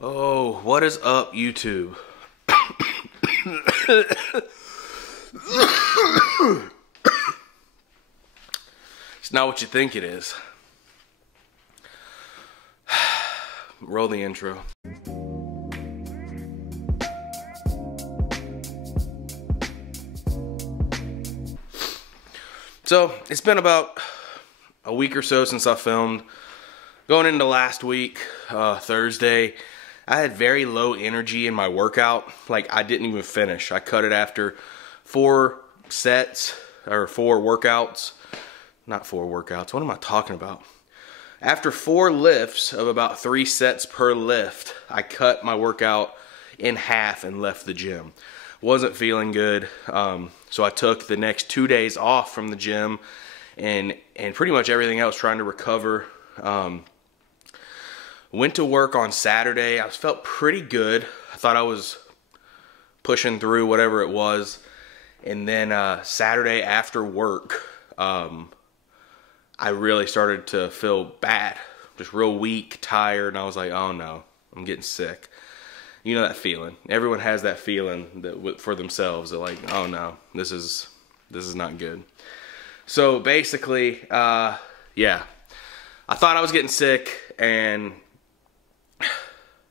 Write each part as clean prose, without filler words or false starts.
Oh, what is up, YouTube? It's not what you think it is. Roll the intro. So, it's been about a week or so since I filmed. Going into last week, Thursday, I had very low energy in my workout. Like, I didn't even finish. I cut it after 4 sets, or 4 workouts. Not 4 workouts, what am I talking about? After 4 lifts of about 3 sets per lift, I cut my workout in half and left the gym. Wasn't feeling good, so I took the next 2 days off from the gym and pretty much everything else, trying to recover. Went to work on Saturday. I felt pretty good. I thought I was pushing through whatever it was. And then Saturday after work, I really started to feel bad. Just real weak, tired, and I was like, oh no, I'm getting sick. You know that feeling. Everyone has that feeling that for themselves. They're like, oh no, this is not good. So basically, yeah, I thought I was getting sick, and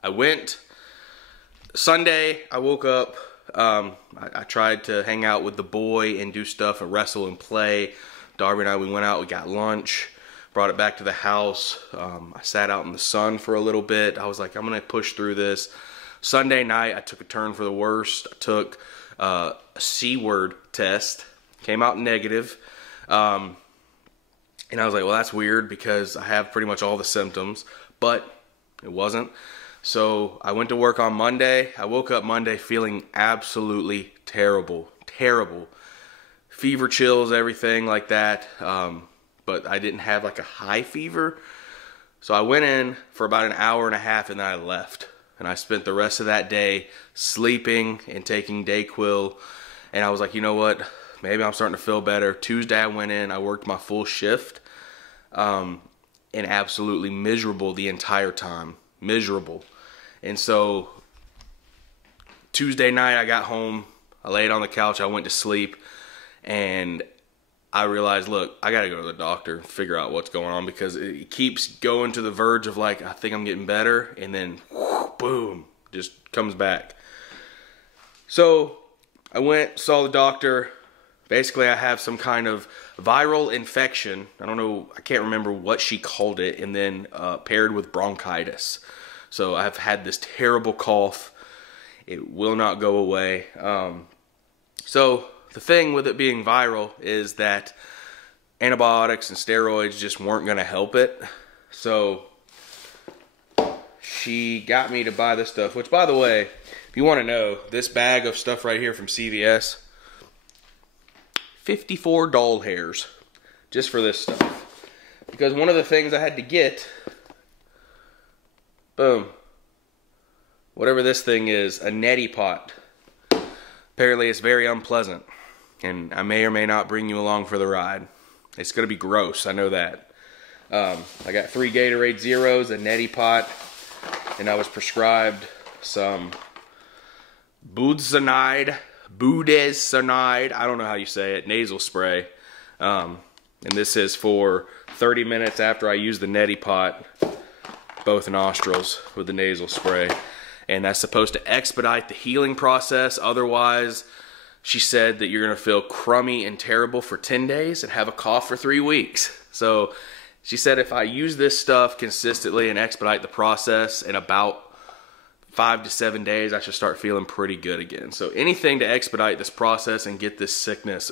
I went. Sunday, I woke up. I tried to hang out with the boy and do stuff and wrestle and play. Darby and I, we went out, we got lunch, brought it back to the house. I sat out in the sun for a little bit. I was like, I'm going to push through this. Sunday night, I took a turn for the worst. I took a C-word test. Came out negative. And I was like, well, that's weird because I have pretty much all the symptoms. But it wasn't. So I went to work on Monday. I woke up Monday feeling absolutely terrible. Terrible. Fever, chills, everything like that. But I didn't have like a high fever. So I went in for about an hour and a half and then I left. And I spent the rest of that day sleeping and taking Dayquil. And I was like, you know what? Maybe I'm starting to feel better. Tuesday I went in, I worked my full shift. And absolutely miserable the entire time. Miserable. And so Tuesday night I got home. I laid on the couch. I went to sleep. And I realized, look, I got to go to the doctor and figure out what's going on, because it keeps going to the verge of like, I think I'm getting better, and then whoosh, boom, just comes back. So I went, saw the doctor. Basically, I have some kind of viral infection. I don't know, I can't remember what she called it, and then paired with bronchitis. So I've had this terrible cough. It will not go away. So the thing with it being viral is that antibiotics and steroids just weren't going to help it. So she got me to buy this stuff, which, by the way, if you want to know, this bag of stuff right here from CVS, 54 doll hairs just for this stuff. Because one of the things I had to get, boom, whatever this thing is, a Neti-pot. Apparently it's very unpleasant. And I may or may not bring you along for the ride. It's going to be gross, I know that. I got 3 Gatorade Zeros, a Neti-pot, and I was prescribed some budesonide, I don't know how you say it, nasal spray. And this is for 30 minutes after I use the Neti-pot, both nostrils with the nasal spray. And that's supposed to expedite the healing process. Otherwise, she said that you're going to feel crummy and terrible for 10 days and have a cough for 3 weeks. So she said if I use this stuff consistently and expedite the process, in about 5 to 7 days, I should start feeling pretty good again. So anything to expedite this process and get this sickness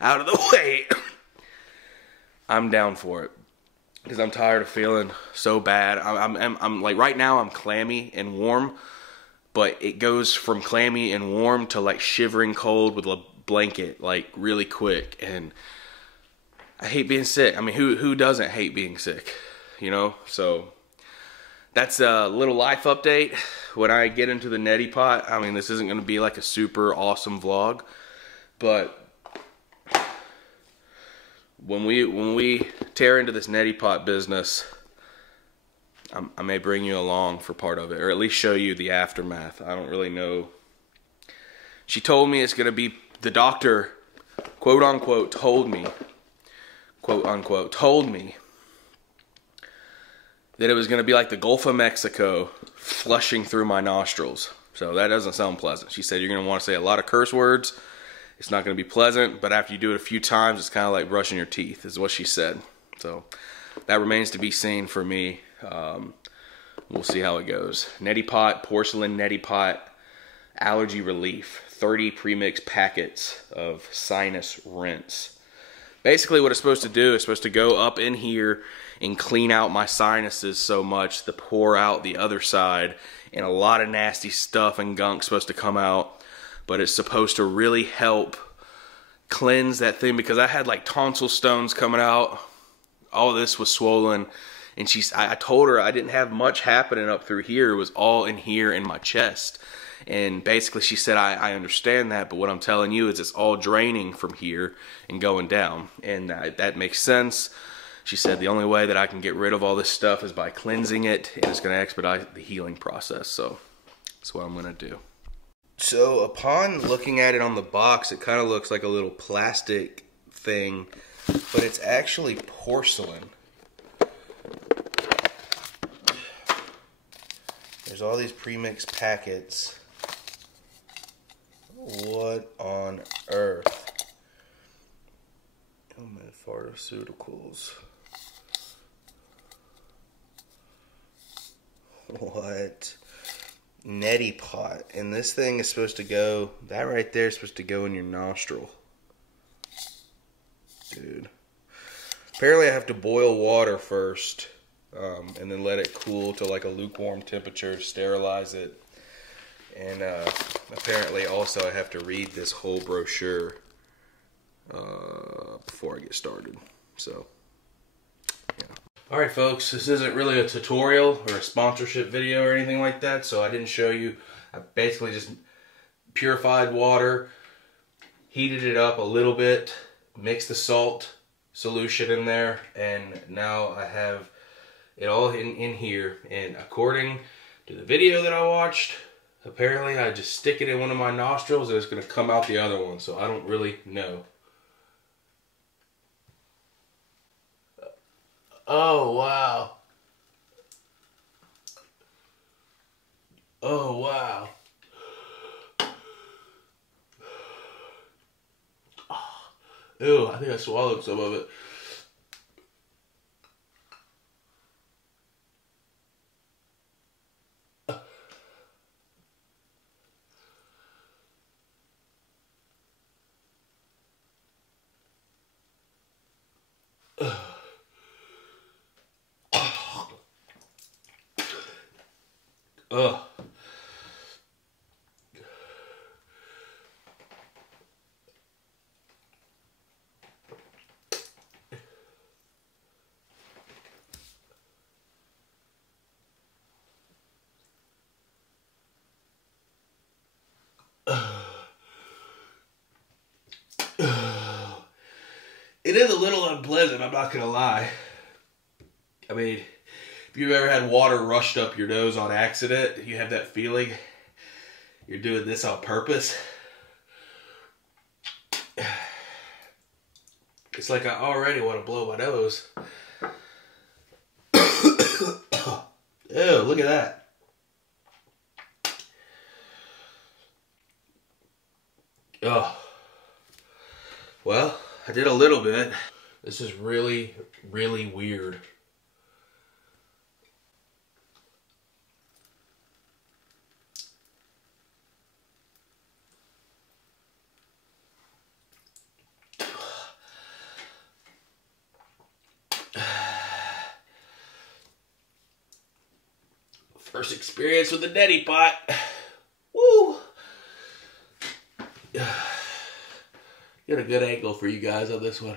out of the way, I'm down for it. Because I'm tired of feeling so bad. I'm like, right now I'm clammy and warm, but it goes from clammy and warm to like shivering cold with a blanket, like really quick. And I hate being sick. I mean, who doesn't hate being sick, you know? So that's a little life update. When I get into the Neti-pot, I mean, this isn't going to be like a super awesome vlog, but when we tear into this Neti-pot business, I may bring you along for part of it, or at least show you the aftermath. I don't really know. She told me it's going to be, the doctor, quote unquote, told me, quote unquote, told me that it was going to be like the Gulf of Mexico flushing through my nostrils. So that doesn't sound pleasant. She said you're going to want to say a lot of curse words. It's not going to be pleasant, but after you do it a few times, it's kind of like brushing your teeth, is what she said. So that remains to be seen for me. We'll see how it goes. Neti-pot, porcelain neti-pot, allergy relief, 30 premixed packets of sinus rinse. Basically what it's supposed to do is supposed to go up in here and clean out my sinuses so much to pour out the other side, and a lot of nasty stuff and gunk supposed to come out. But it's supposed to really help cleanse that thing, because I had like tonsil stones coming out. All this was swollen, and I told her I didn't have much happening up through here. It was all in here in my chest. And basically she said, I understand that, but what I'm telling you is it's all draining from here and going down. And that makes sense. She said the only way that I can get rid of all this stuff is by cleansing it, and it's going to expedite the healing process. So that's what I'm going to do. So upon looking at it on the box, it kind of looks like a little plastic thing, but it's actually porcelain. There's all these premixed packets. What on earth? Oh my, pharmaceuticals. What? Neti-pot. And this thing is supposed to go, that right there is supposed to go in your nostril. Dude. Apparently I have to boil water first, and then let it cool to like a lukewarm temperature, sterilize it. And apparently also I have to read this whole brochure before I get started. So, yeah. Alright folks, this isn't really a tutorial or a sponsorship video or anything like that, so I didn't show you. I basically just purified water, heated it up a little bit, mixed the salt solution in there, and now I have it all in here. And according to the video that I watched, apparently I just stick it in one of my nostrils and it's going to come out the other one, so I don't really know. Oh, wow. Oh, wow. Ew, I think I swallowed some of it. Ugh. It is a little unpleasant, I'm not gonna lie. I mean, if you've ever had water rushed up your nose on accident, you have that feeling you're doing this on purpose. It's like I already want to blow my nose. Ew, look at that. Oh. Well, I did a little bit. This is really, really weird. First experience with the Neti-pot. Woo! Get a good angle for you guys on this one.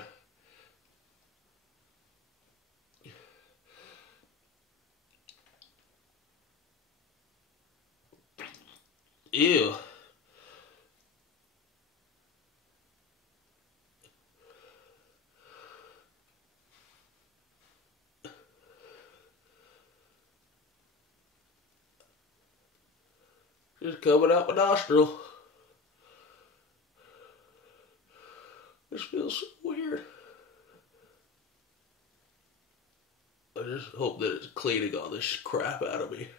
Ew. Just coming out my nostril. This feels so weird. I just hope that it's cleaning all this crap out of me.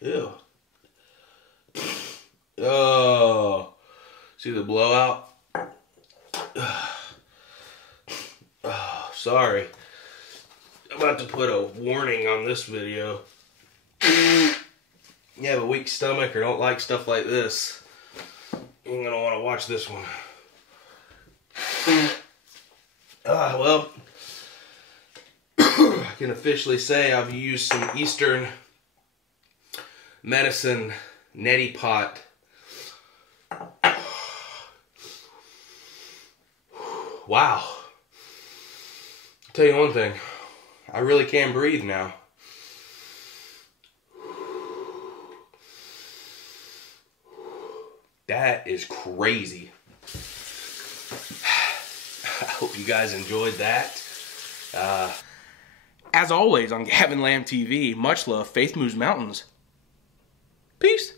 Ew. Oh, see the blowout? Oh, sorry. I'm about to put a warning on this video. You have a weak stomach or don't like stuff like this, you're gonna want to watch this one. Well, I can officially say I've used some Eastern medicine Neti-pot. Wow. I'll tell you one thing, I really can breathe now. That is crazy. I hope you guys enjoyed that. As always on Gavin Lamb TV, much love, Faith Moves Mountains. Peace.